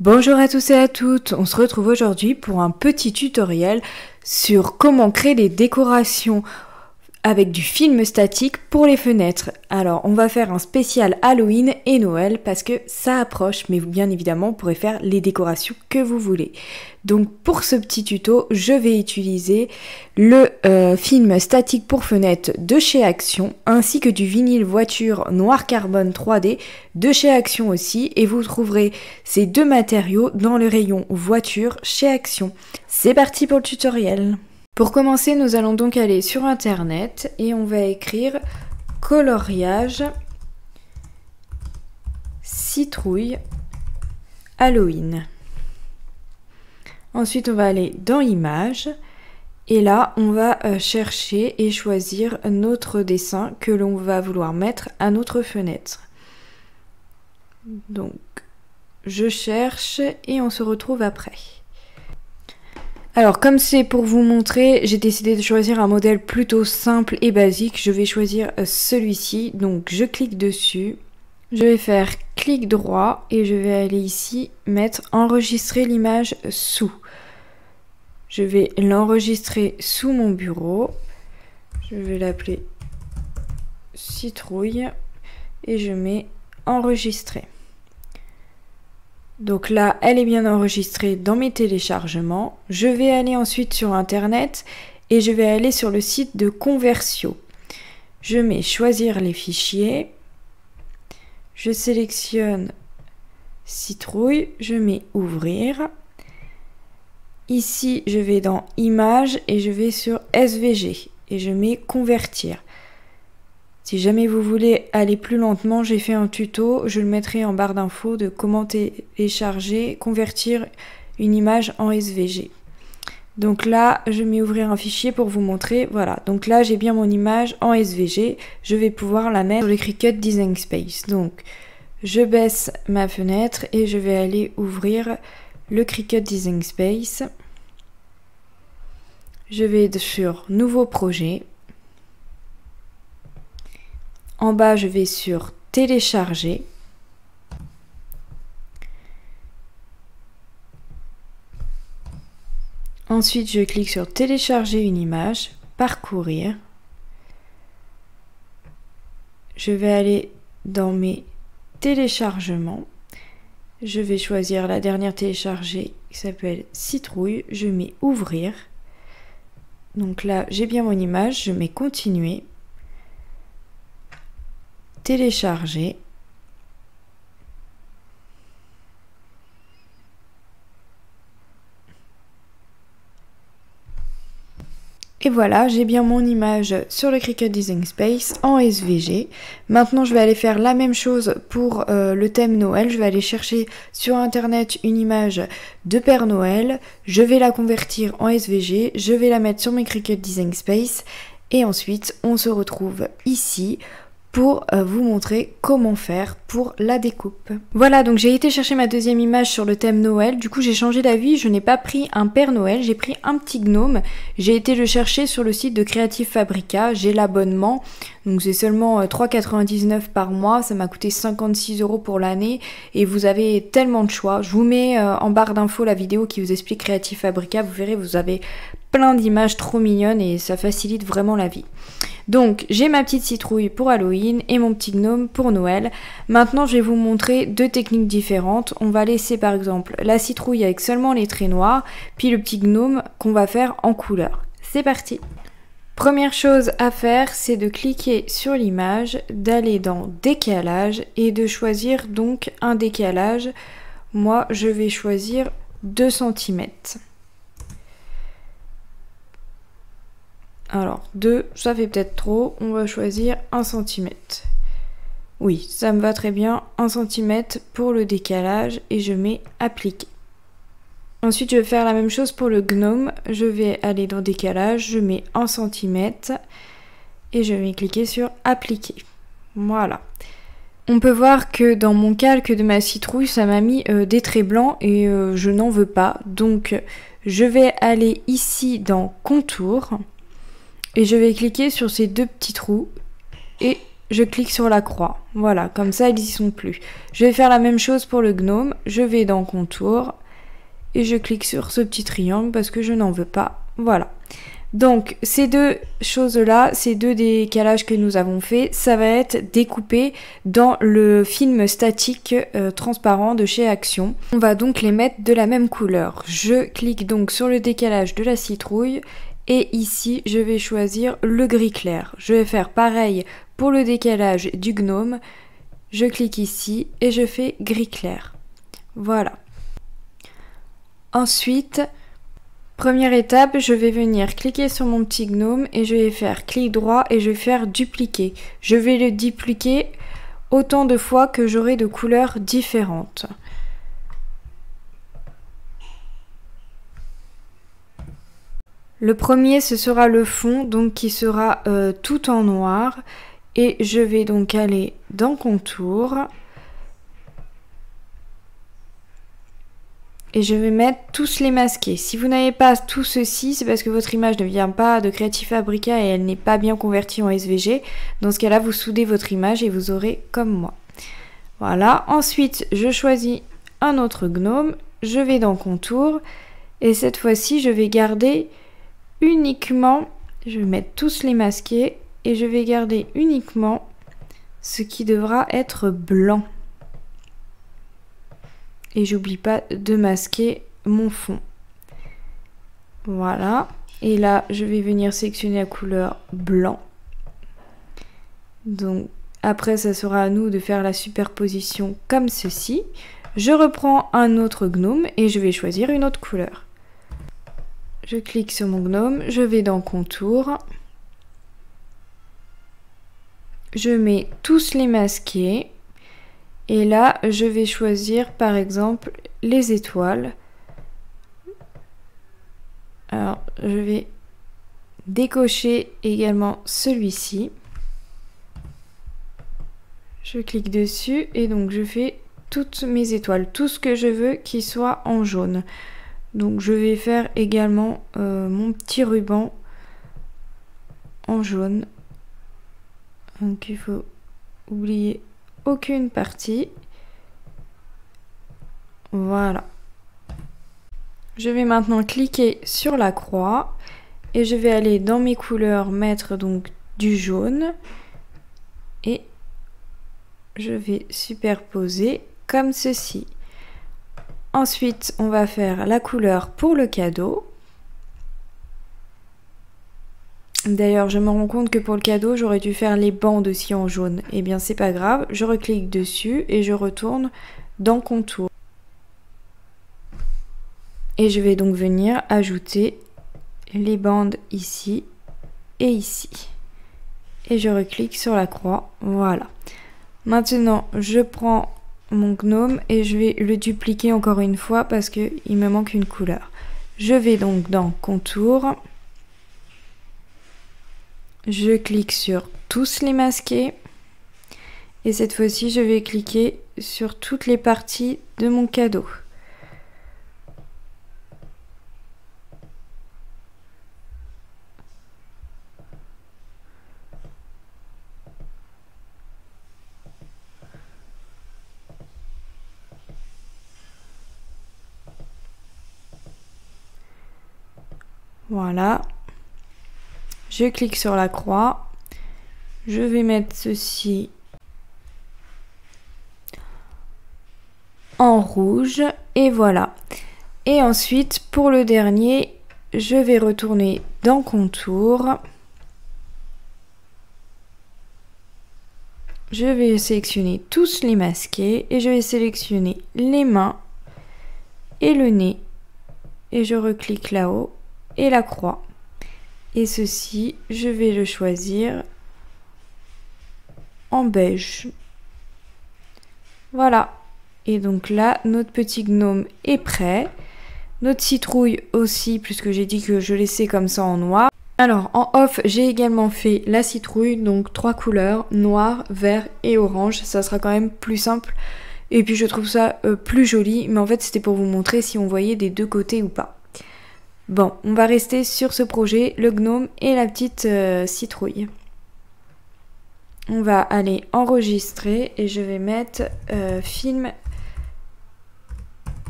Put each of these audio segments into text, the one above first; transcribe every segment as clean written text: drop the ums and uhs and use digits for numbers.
Bonjour à tous et à toutes, on se retrouve aujourd'hui pour un petit tutoriel sur comment créer des décorations avec du film statique pour les fenêtres. Alors on va faire un spécial Halloween et Noël parce que ça approche, mais bien évidemment vous pourrez faire les décorations que vous voulez. Donc pour ce petit tuto, je vais utiliser le film statique pour fenêtres de chez Action, ainsi que du vinyle voiture noir carbone 3D de chez Action aussi, et vous trouverez ces deux matériaux dans le rayon voiture chez Action. C'est parti pour le tutoriel. Pour commencer, nous allons donc aller sur internet et on va écrire coloriage citrouille Halloween. Ensuite, on va aller dans images et là, on va chercher et choisir notre dessin que l'on va vouloir mettre à notre fenêtre. Donc, je cherche et on se retrouve après. Alors comme c'est pour vous montrer, j'ai décidé de choisir un modèle plutôt simple et basique. Je vais choisir celui-ci, donc je clique dessus. Je vais faire clic droit et je vais aller ici mettre enregistrer l'image sous. Je vais l'enregistrer sous mon bureau. Je vais l'appeler citrouille et je mets enregistrer. Donc là, elle est bien enregistrée dans mes téléchargements. Je vais aller ensuite sur internet et je vais aller sur le site de Conversio. Je mets choisir les fichiers. Je sélectionne citrouille, je mets ouvrir. Ici, je vais dans images et je vais sur SVG et je mets convertir. Si jamais vous voulez aller plus lentement, j'ai fait un tuto, je le mettrai en barre d'infos de comment télécharger, convertir une image en SVG. Donc là, je mets ouvrir un fichier pour vous montrer. Voilà, donc là j'ai bien mon image en SVG, je vais pouvoir la mettre sur le Cricut Design Space. Donc je baisse ma fenêtre et je vais aller ouvrir le Cricut Design Space. Je vais sur nouveau projet. En bas, je vais sur télécharger. Ensuite, je clique sur télécharger une image, parcourir. Je vais aller dans mes téléchargements. Je vais choisir la dernière téléchargée qui s'appelle citrouille. Je mets ouvrir. Donc là, j'ai bien mon image, je mets continuer. Télécharger. Et voilà, j'ai bien mon image sur le Cricut Design Space en SVG. Maintenant, je vais aller faire la même chose pour le thème Noël. Je vais aller chercher sur internet une image de Père Noël. Je vais la convertir en SVG. Je vais la mettre sur mes Cricut Design Space. Et ensuite, on se retrouve ici pour vous montrer comment faire pour la découpe. Voilà, donc j'ai été chercher ma deuxième image sur le thème Noël. Du coup, j'ai changé d'avis. Je n'ai pas pris un Père Noël, j'ai pris un petit gnome. J'ai été le chercher sur le site de Creative Fabrica. J'ai l'abonnement, donc c'est seulement 3,99 € par mois. Ça m'a coûté 56 € pour l'année. Et vous avez tellement de choix. Je vous mets en barre d'infos la vidéo qui vous explique Creative Fabrica. Vous verrez, vous avez plein d'images trop mignonnes et ça facilite vraiment la vie. Donc j'ai ma petite citrouille pour Halloween et mon petit gnome pour Noël. Maintenant je vais vous montrer deux techniques différentes. On va laisser par exemple la citrouille avec seulement les traits noirs, puis le petit gnome qu'on va faire en couleur. C'est parti! Première chose à faire, c'est de cliquer sur l'image, d'aller dans décalage et de choisir donc un décalage. Moi je vais choisir 2 cm. Alors 2, ça fait peut-être trop, on va choisir 1 cm. Oui, ça me va très bien, 1 cm pour le décalage et je mets appliquer. Ensuite, je vais faire la même chose pour le gnome. Je vais aller dans décalage, je mets 1 cm et je vais cliquer sur appliquer. Voilà. On peut voir que dans mon calque de ma citrouille, ça m'a mis des traits blancs et je n'en veux pas. Donc, je vais aller ici dans contour. Et je vais cliquer sur ces deux petits trous et je clique sur la croix. Voilà, comme ça, ils y sont plus. Je vais faire la même chose pour le gnome. Je vais dans contour et je clique sur ce petit triangle parce que je n'en veux pas. Voilà. Donc, ces deux choses-là, ces deux décalages que nous avons fait, ça va être découpé dans le film statique transparent de chez Action. On va donc les mettre de la même couleur. Je clique donc sur le décalage de la citrouille et ici, je vais choisir le gris clair. Je vais faire pareil pour le décalage du gnome. Je clique ici et je fais gris clair. Voilà. Ensuite, première étape, je vais venir cliquer sur mon petit gnome et je vais faire clic droit et je vais faire dupliquer. Je vais le dupliquer autant de fois que j'aurai de couleurs différentes. Le premier, ce sera le fond, donc qui sera tout en noir. Et je vais donc aller dans contour. Et je vais mettre tous les masqués. Si vous n'avez pas tout ceci, c'est parce que votre image ne vient pas de Creative Fabrica et elle n'est pas bien convertie en SVG. Dans ce cas-là, vous soudez votre image et vous aurez comme moi. Voilà. Ensuite, je choisis un autre gnome. Je vais dans contour. Et cette fois-ci, je vais garder uniquement, je vais mettre tous les masqués et je vais garder uniquement ce qui devra être blanc. Et j'oublie pas de masquer mon fond. Voilà. Et là, je vais venir sélectionner la couleur blanc. Donc, après, ça sera à nous de faire la superposition comme ceci. Je reprends un autre gnome et je vais choisir une autre couleur. Je clique sur mon gnome, je vais dans contour. Je mets tous les masqués. Et là, je vais choisir par exemple les étoiles. Alors, je vais décocher également celui-ci. Je clique dessus et donc je fais toutes mes étoiles, tout ce que je veux qui soit en jaune. Donc je vais faire également mon petit ruban en jaune. Donc il faut oublier aucune partie. Voilà. Je vais maintenant cliquer sur la croix et je vais aller dans mes couleurs mettre donc du jaune et je vais superposer comme ceci. Ensuite, on va faire la couleur pour le cadeau. D'ailleurs, je me rends compte que pour le cadeau, j'aurais dû faire les bandes aussi en jaune. Eh bien, c'est pas grave, je reclique dessus et je retourne dans contour. Et je vais donc venir ajouter les bandes ici et ici. Et je reclique sur la croix, voilà. Maintenant, je prends mon gnome et je vais le dupliquer encore une fois parce qu'il me manque une couleur. Je vais donc dans contour. Je clique sur tous les masqués. Et cette fois-ci, je vais cliquer sur toutes les parties de mon cadeau. Voilà. Je clique sur la croix. Je vais mettre ceci en rouge. Et voilà. Et ensuite, pour le dernier, je vais retourner dans contour. Je vais sélectionner tous les masqués et je vais sélectionner les mains et le nez. Et je reclique là-haut et la croix. Et ceci, je vais le choisir en beige. Voilà. Et donc là, notre petit gnome est prêt. Notre citrouille aussi, puisque j'ai dit que je laissais comme ça en noir. Alors, en off, j'ai également fait la citrouille, donc 3 couleurs, noir, vert et orange. Ça sera quand même plus simple. Et puis, je trouve ça plus joli. Mais en fait, c'était pour vous montrer si on voyait des deux côtés ou pas. Bon, on va rester sur ce projet, le gnome et la petite citrouille. on va aller enregistrer et je vais mettre film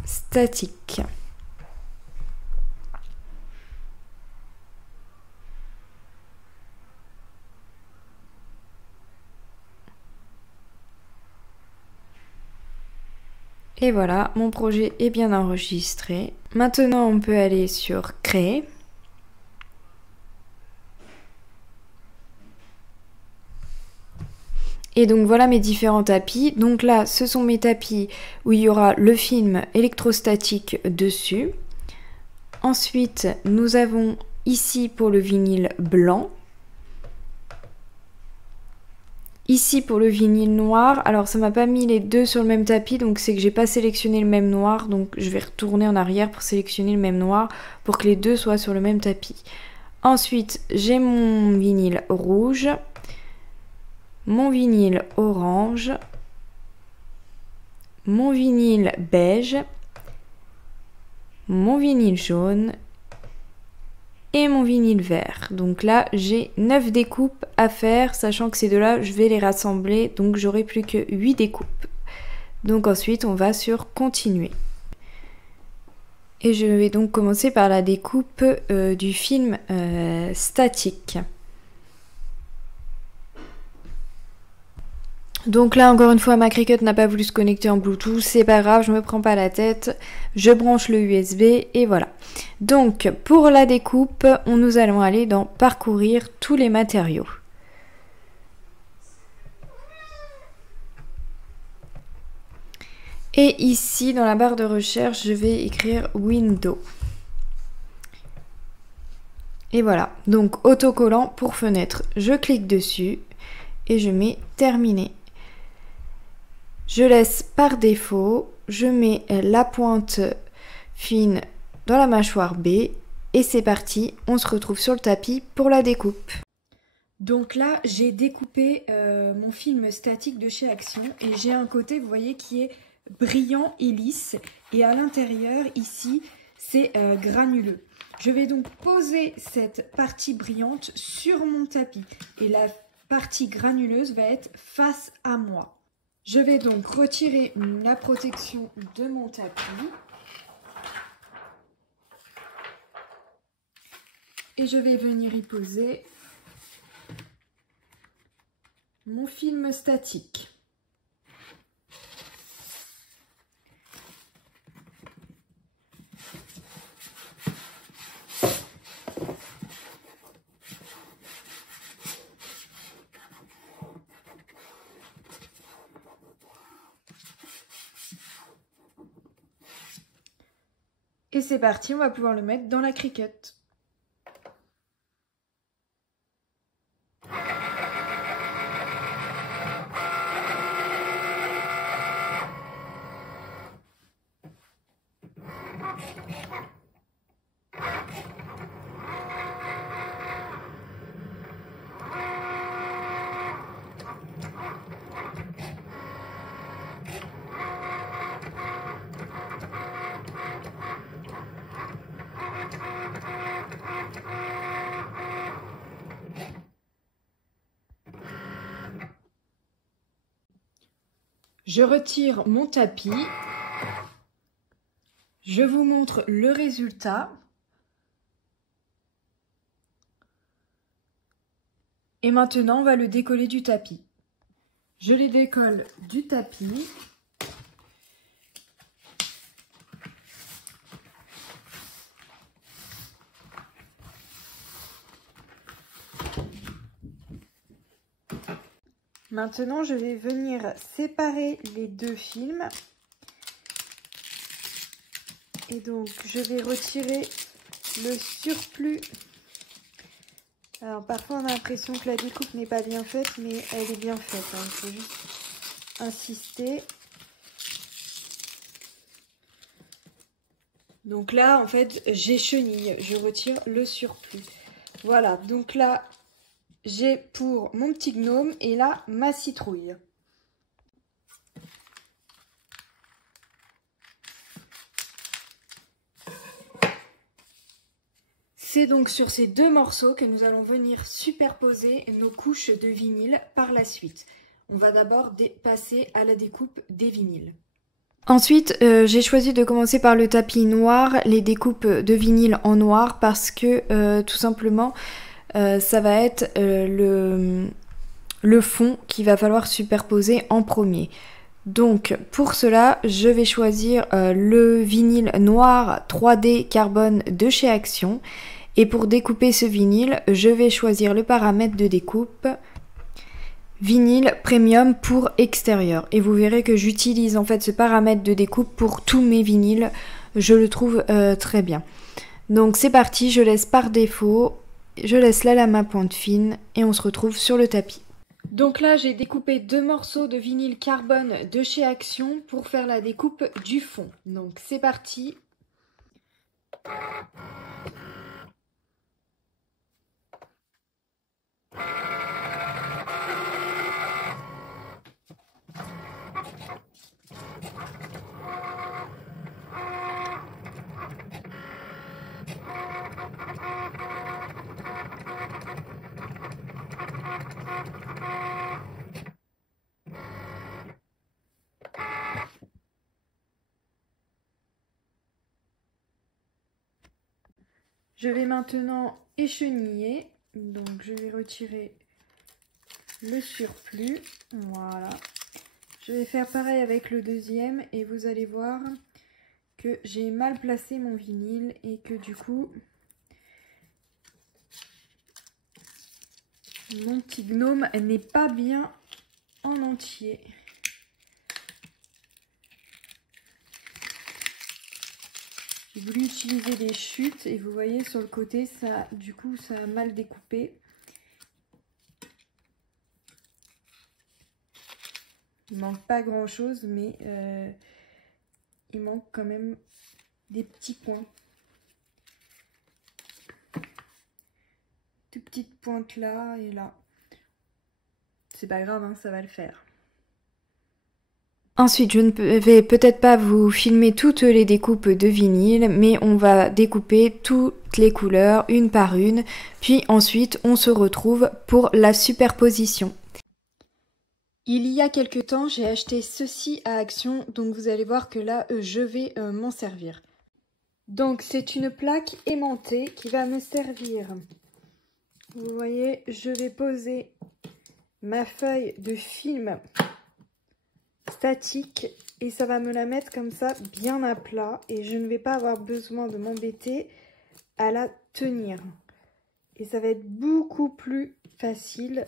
statique. Et voilà, mon projet est bien enregistré. Maintenant, on peut aller sur Créer. Et donc voilà mes différents tapis. Donc là, ce sont mes tapis où il y aura le film électrostatique dessus. Ensuite, nous avons ici pour le vinyle blanc. Ici pour le vinyle noir. Alors ça m'a pas mis les deux sur le même tapis, donc c'est que j'ai pas sélectionné le même noir. Donc je vais retourner en arrière pour sélectionner le même noir pour que les deux soient sur le même tapis. Ensuite, j'ai mon vinyle rouge, mon vinyle orange, mon vinyle beige, mon vinyle jaune et mon vinyle vert. Donc là, j'ai 9 découpes à faire, sachant que ces deux-là, je vais les rassembler, donc j'aurai plus que 8 découpes. Donc ensuite, on va sur continuer. Et je vais donc commencer par la découpe du film statique. Donc là, encore une fois, ma Cricut n'a pas voulu se connecter en Bluetooth, c'est pas grave, je me prends pas la tête, je branche le USB et voilà. Donc, pour la découpe, nous allons aller dans parcourir tous les matériaux. Et ici, dans la barre de recherche, je vais écrire Windows. Et voilà, donc autocollant pour fenêtre, je clique dessus et je mets terminer. Je laisse par défaut, je mets la pointe fine dans la mâchoire B et c'est parti, on se retrouve sur le tapis pour la découpe. Donc là, j'ai découpé mon film statique de chez Action et j'ai un côté, vous voyez, qui est brillant et lisse et à l'intérieur, ici, c'est granuleux. Je vais donc poser cette partie brillante sur mon tapis et la partie granuleuse va être face à moi. Je vais donc retirer la protection de mon tapis et je vais venir y poser mon film statique. Et c'est parti, on va pouvoir le mettre dans la Cricut. Je retire mon tapis. Je vous montre le résultat. Et maintenant, on va le décoller du tapis. Je les décolle du tapis. Maintenant, je vais venir séparer les deux films. Et donc, je vais retirer le surplus. Alors, parfois, on a l'impression que la découpe n'est pas bien faite, mais elle est bien faite. Il faut juste insister. Donc là, en fait, j'échenille. Je retire le surplus. Voilà, donc là, j'ai pour mon petit gnome et là, ma citrouille. C'est donc sur ces deux morceaux que nous allons venir superposer nos couches de vinyle par la suite. On va d'abord passer à la découpe des vinyles. Ensuite, j'ai choisi de commencer par le tapis noir, les découpes de vinyle en noir parce que tout simplement ça va être le fond qu'il va falloir superposer en premier. Donc pour cela, je vais choisir le vinyle noir 3D carbone de chez Action. Et pour découper ce vinyle, je vais choisir le paramètre de découpe vinyle premium pour extérieur. Et vous verrez que j'utilise en fait ce paramètre de découpe pour tous mes vinyles. Je le trouve très bien. Donc c'est parti, je laisse par défaut, je laisse la lame à pointe fine et on se retrouve sur le tapis. Donc là j'ai découpé deux morceaux de vinyle carbone de chez Action pour faire la découpe du fond. Donc c'est parti. Je vais maintenant écheniller, donc je vais retirer le surplus, voilà. Je vais faire pareil avec le deuxième et vous allez voir que j'ai mal placé mon vinyle et que du coup, mon petit gnome n'est pas bien en entier. J'ai voulu utiliser des chutes et vous voyez sur le côté, ça, du coup, ça a mal découpé. Il manque pas grand chose, mais il manque quand même des petits points. Toutes petites pointes là et là. C'est pas grave, hein, ça va le faire. Ensuite, je ne vais peut-être pas vous filmer toutes les découpes de vinyle, mais on va découper toutes les couleurs une par une, puis ensuite on se retrouve pour la superposition. Il y a quelques temps, j'ai acheté ceci à Action, donc vous allez voir que là, je vais m'en servir. Donc c'est une plaque aimantée qui va me servir. Vous voyez, je vais poser ma feuille de film statique et ça va me la mettre comme ça bien à plat et je ne vais pas avoir besoin de m'embêter à la tenir. Et ça va être beaucoup plus facile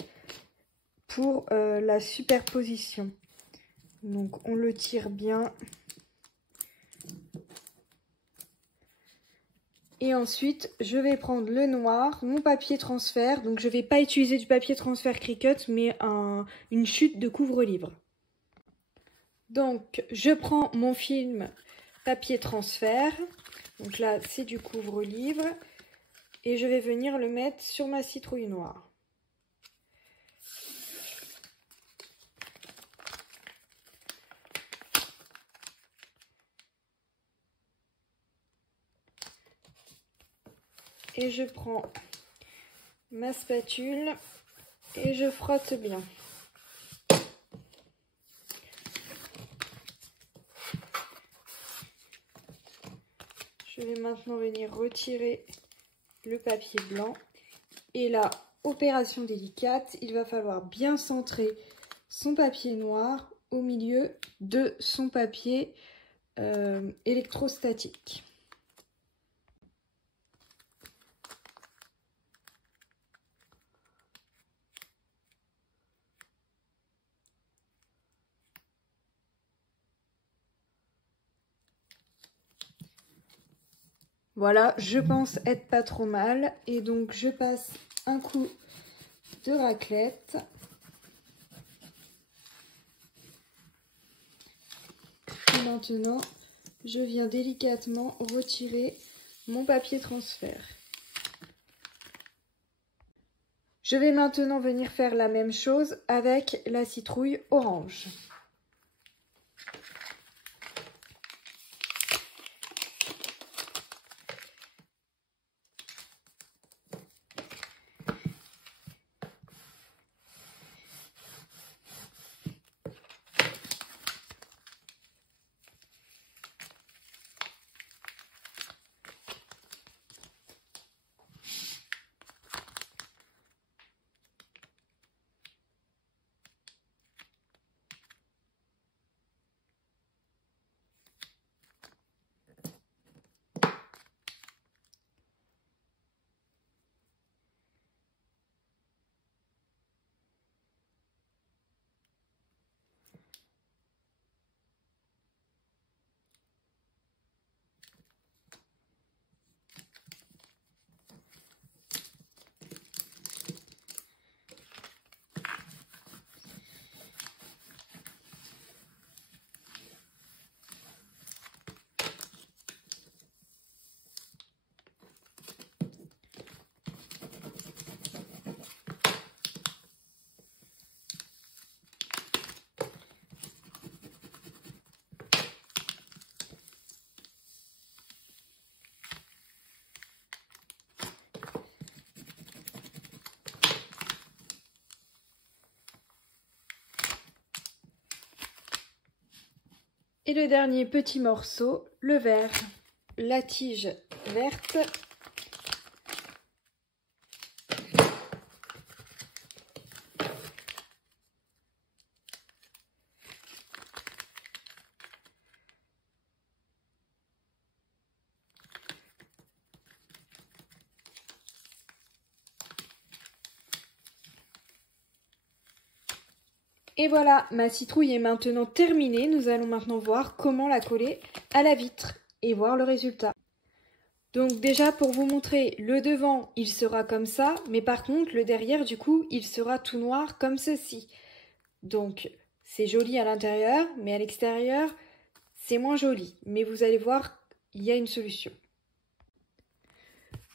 pour la superposition. Donc on le tire bien. Et ensuite, je vais prendre le noir, mon papier transfert. Donc je ne vais pas utiliser du papier transfert Cricut, mais une chute de couvre-livre. Donc je prends mon film papier transfert. Donc là, c'est du couvre-livre. Et je vais venir le mettre sur ma citrouille noire. Et je prends ma spatule et je frotte bien. Je vais maintenant venir retirer le papier blanc. Et là, opération délicate, il va falloir bien centrer son papier noir au milieu de son papier électrostatique. Voilà, je pense être pas trop mal. Et donc, je passe un coup de raclette. Et maintenant, je viens délicatement retirer mon papier transfert. Je vais maintenant venir faire la même chose avec la citrouille orange. Et le dernier petit morceau, le vert, la tige verte. Et voilà, ma citrouille est maintenant terminée. Nous allons maintenant voir comment la coller à la vitre et voir le résultat. Donc déjà pour vous montrer, le devant il sera comme ça, mais par contre le derrière du coup il sera tout noir comme ceci. Donc c'est joli à l'intérieur, mais à l'extérieur c'est moins joli. Mais vous allez voir, il y a une solution.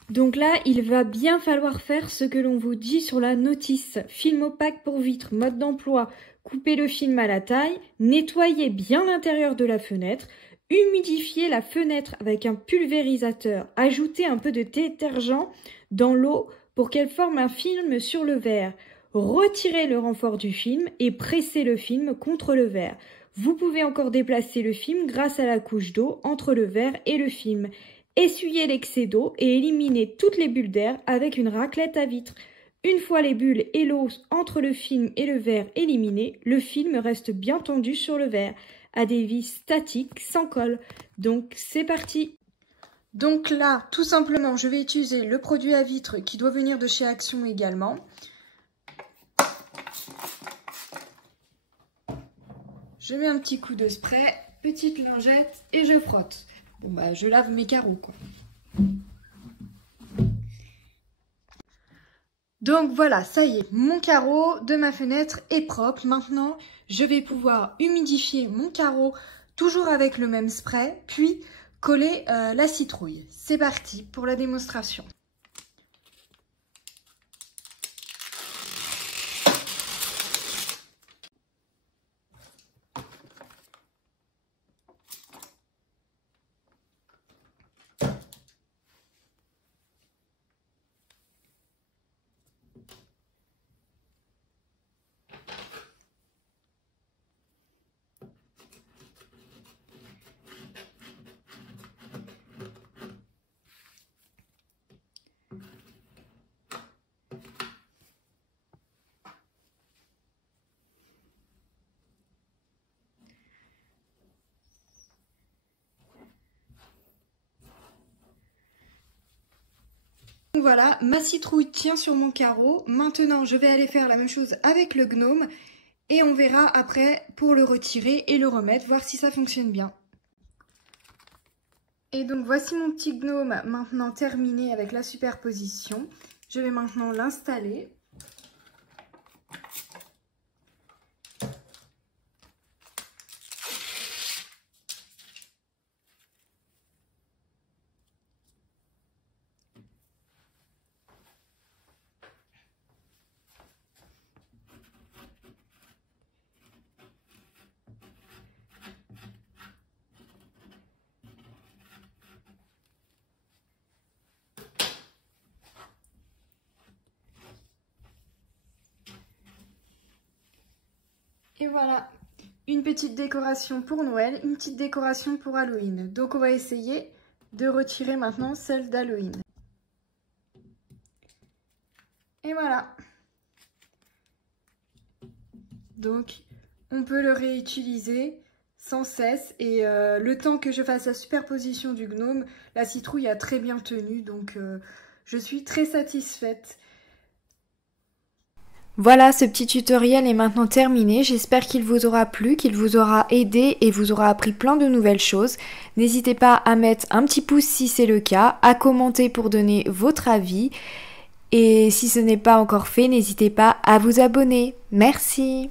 Donc là, il va bien falloir faire ce que l'on vous dit sur la notice. Film opaque pour vitre, mode d'emploi, coupez le film à la taille, nettoyez bien l'intérieur de la fenêtre, humidifiez la fenêtre avec un pulvérisateur, ajoutez un peu de détergent dans l'eau pour qu'elle forme un film sur le verre. Retirez le renfort du film et pressez le film contre le verre. Vous pouvez encore déplacer le film grâce à la couche d'eau entre le verre et le film. Essuyez l'excès d'eau et éliminez toutes les bulles d'air avec une raclette à vitre. Une fois les bulles et l'eau entre le film et le verre éliminés, le film reste bien tendu sur le verre, à des vis statiques sans colle. Donc c'est parti! Donc là, tout simplement, je vais utiliser le produit à vitre qui doit venir de chez Action également. Je mets un petit coup de spray, petite lingette et je frotte. Bon bah je lave mes carreaux quoi. Donc voilà, ça y est, mon carreau de ma fenêtre est propre. Maintenant, je vais pouvoir humidifier mon carreau toujours avec le même spray, puis coller la citrouille. C'est parti pour la démonstration. Voilà, ma citrouille tient sur mon carreau. Maintenant, je vais aller faire la même chose avec le gnome et on verra après pour le retirer et le remettre, voir si ça fonctionne bien. Et donc voici mon petit gnome maintenant terminé avec la superposition. Je vais maintenant l'installer. Et voilà, une petite décoration pour Noël, une petite décoration pour Halloween. Donc on va essayer de retirer maintenant celle d'Halloween. Et voilà. Donc on peut le réutiliser sans cesse. Et le temps que je fasse la superposition du gnome, la citrouille a très bien tenu. Donc je suis très satisfaite. Voilà, ce petit tutoriel est maintenant terminé. J'espère qu'il vous aura plu, qu'il vous aura aidé et vous aura appris plein de nouvelles choses. N'hésitez pas à mettre un petit pouce si c'est le cas, à commenter pour donner votre avis. Et si ce n'est pas encore fait, n'hésitez pas à vous abonner. Merci!